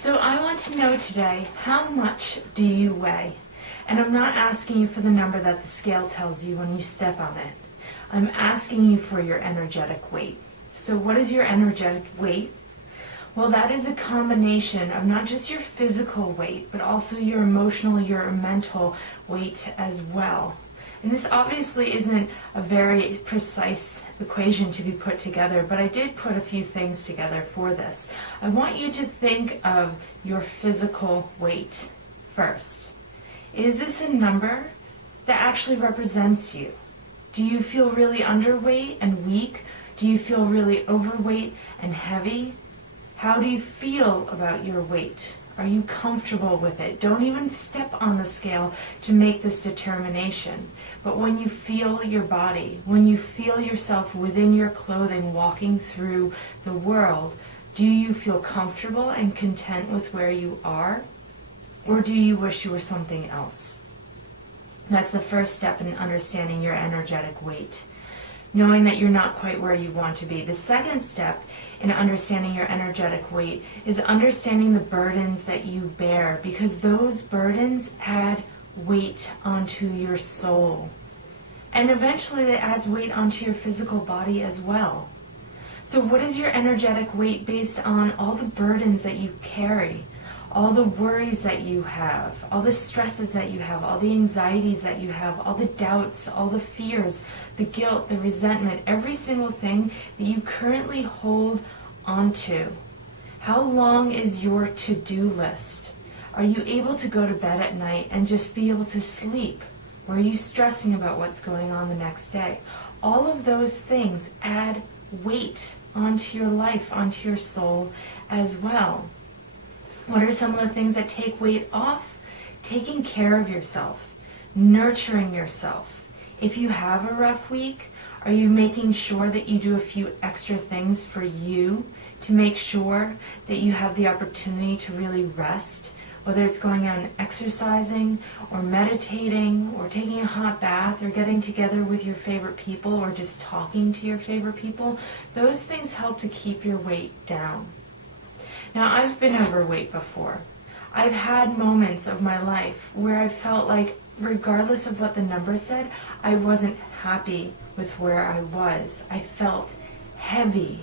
So I want to know today, how much do you weigh? And I'm not asking you for the number that the scale tells you when you step on it. I'm asking you for your energetic weight. So what is your energetic weight? Well, that is a combination of not just your physical weight, but also your emotional, your mental weight as well. And this obviously isn't a very precise equation to be put together, but I did put a few things together for this. I want you to think of your physical weight first. Is this a number that actually represents you? Do you feel really underweight and weak? Do you feel really overweight and heavy? How do you feel about your weight? Are you comfortable with it? Don't even step on the scale to make this determination. But when you feel your body, when you feel yourself within your clothing walking through the world, do you feel comfortable and content with where you are? Or do you wish you were something else? That's the first step in understanding your energetic weight, knowing that you're not quite where you want to be. The second step in understanding your energetic weight is understanding the burdens that you bear, because those burdens add weight onto your soul. And eventually that adds weight onto your physical body as well. So what is your energetic weight based on? All the burdens that you carry, all the worries that you have, all the stresses that you have, all the anxieties that you have, all the doubts, all the fears, the guilt, the resentment, every single thing that you currently hold onto. How long is your to-do list? Are you able to go to bed at night and just be able to sleep? Or are you stressing about what's going on the next day? All of those things add weight onto your life, onto your soul as well. What are some of the things that take weight off? Taking care of yourself, nurturing yourself. If you have a rough week, are you making sure that you do a few extra things for you to make sure that you have the opportunity to really rest? Whether it's going out and exercising, or meditating, or taking a hot bath, or getting together with your favorite people, or just talking to your favorite people, those things help to keep your weight down. Now, I've been overweight before. I've had moments of my life where I felt like, regardless of what the number said, I wasn't happy with where I was. I felt heavy,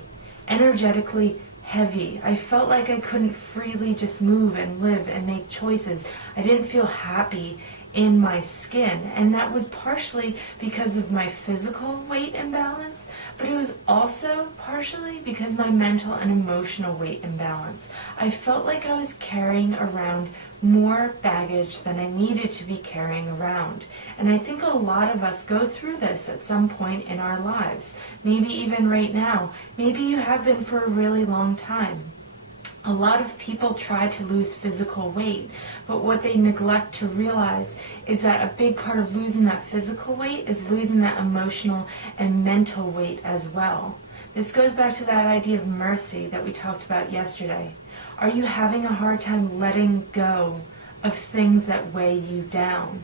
energetically heavy. I felt like I couldn't freely just move and live and make choices. I didn't feel happy in my skin, and that was partially because of my physical weight imbalance, but it was also partially because my mental and emotional weight imbalance. I felt like I was carrying around more baggage than I needed to be carrying around. And I think a lot of us go through this at some point in our lives, maybe even right now. Maybe you have been for a really long time. A lot of people try to lose physical weight, but what they neglect to realize is that a big part of losing that physical weight is losing that emotional and mental weight as well. This goes back to that idea of mercy that we talked about yesterday. Are you having a hard time letting go of things that weigh you down?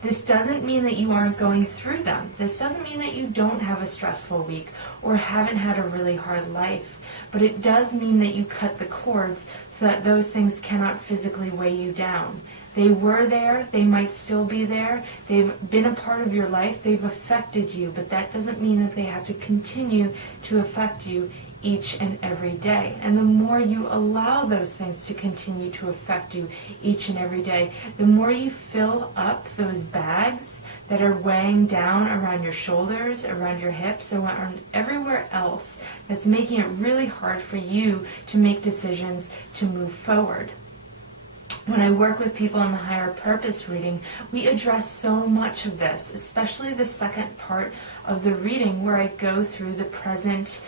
This doesn't mean that you aren't going through them. This doesn't mean that you don't have a stressful week or haven't had a really hard life. But it does mean that you cut the cords so that those things cannot physically weigh you down. They were there, they might still be there, they've been a part of your life, they've affected you, but that doesn't mean that they have to continue to affect you each and every day. And the more you allow those things to continue to affect you each and every day, the more you fill up those bags that are weighing down around your shoulders, around your hips, around everywhere else that's making it really hard for you to make decisions to move forward. When I work with people in the higher purpose reading, we address so much of this, especially the second part of the reading where I go through the present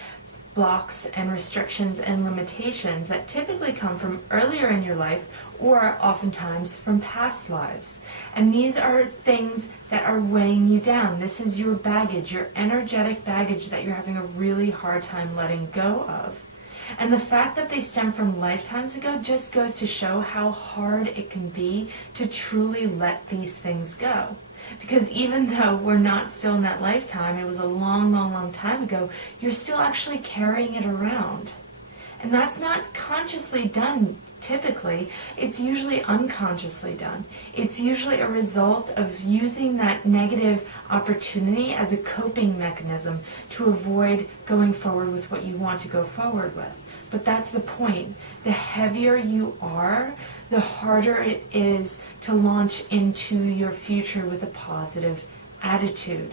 blocks and restrictions and limitations that typically come from earlier in your life or oftentimes from past lives. And these are things that are weighing you down. This is your baggage, your energetic baggage that you're having a really hard time letting go of. And the fact that they stem from lifetimes ago just goes to show how hard it can be to truly let these things go. Because even though we're not still in that lifetime, it was a long, long, long time ago, you're still actually carrying it around. And that's not consciously done typically. It's usually unconsciously done. It's usually a result of using that negative opportunity as a coping mechanism to avoid going forward with what you want to go forward with. But that's the point. The heavier you are, the harder it is to launch into your future with a positive attitude.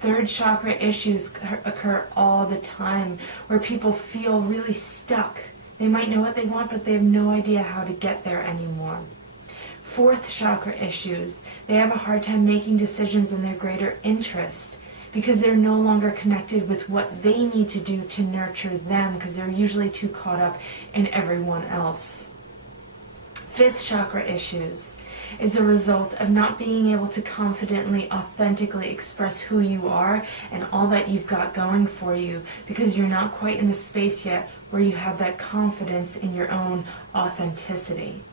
Third chakra issues occur all the time where people feel really stuck. They might know what they want, but they have no idea how to get there anymore. Fourth chakra issues, they have a hard time making decisions in their greater interest because they're no longer connected with what they need to do to nurture them, because they're usually too caught up in everyone else. Fifth chakra issues is a result of not being able to confidently, authentically express who you are and all that you've got going for you, because you're not quite in the space yet where you have that confidence in your own authenticity.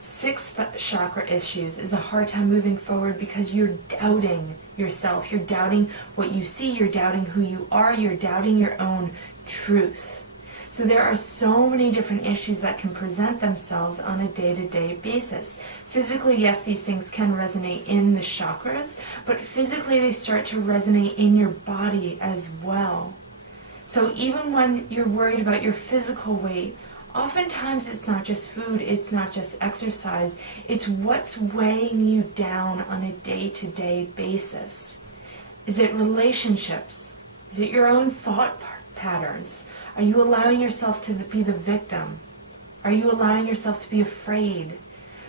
Sixth chakra issues is a hard time moving forward because you're doubting yourself. You're doubting what you see. You're doubting who you are. You're doubting your own truth. So there are so many different issues that can present themselves on a day-to-day basis. Physically, yes, these things can resonate in the chakras, but physically they start to resonate in your body as well. So even when you're worried about your physical weight, oftentimes it's not just food, it's not just exercise, it's what's weighing you down on a day-to-day basis. Is it relationships? Is it your own thought patterns? Are you allowing yourself to be the victim? Are you allowing yourself to be afraid?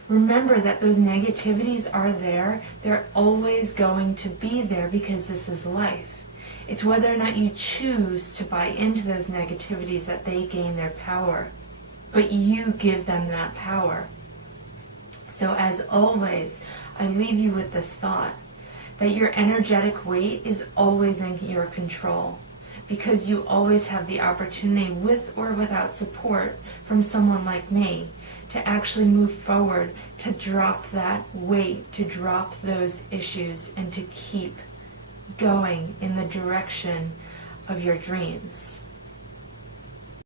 Remember that those negativities are there. They're always going to be there because this is life. It's whether or not you choose to buy into those negativities that they gain their power. But you give them that power. So as always, I leave you with this thought that your energetic weight is always in your control, because you always have the opportunity, with or without support from someone like me, to actually move forward, to drop that weight, to drop those issues, and to keep going in the direction of your dreams.